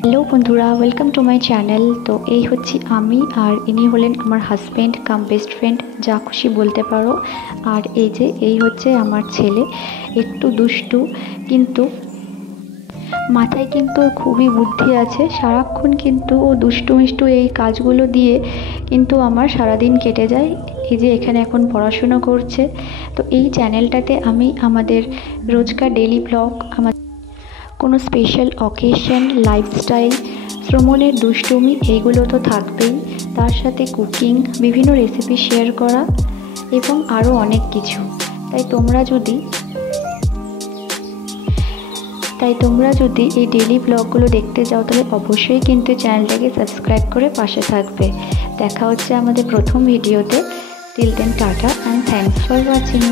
Hello বন্ধুরা, welcome to my channel. তো এই হচ্ছি আমি, আর ইনি হলেন আমার হাজব্যান্ড কাম বেস্ট ফ্রেন্ড, যা খুশি বলতে পারো। আর এই হচ্ছে আমার ছেলে, একটু দুষ্টু, কিন্তু মাথায় কিন্তু ওর খুবই বুদ্ধি আছে। সারাক্ষণ কিন্তু ও দুষ্টু মিষ্টু এই কাজগুলো দিয়ে কিন্তু আমার সারাদিন কেটে যায়। এই যে এখানে এখন পড়াশুনো করছে। তো এই চ্যানেলটাতে আমি আমাদের রোজকার ডেইলি ব্লগ, কোনো স্পেশাল অকেশন, লাইফস্টাইল, শ্রমণের দুষ্টুমি, এইগুলো তো থাকবেই। তার সাথে কুকিং, বিভিন্ন রেসিপি শেয়ার করা এবং আরও অনেক কিছু। তাই তোমরা যদি এই ডেইলি ব্লগগুলো দেখতে চাও, তাহলে অবশ্যই কিন্তু চ্যানেলটাকে সাবস্ক্রাইব করে পাশে থাকবে। দেখা হচ্ছে আমাদের প্রথম ভিডিওতে। Till then tata and thanks for watching.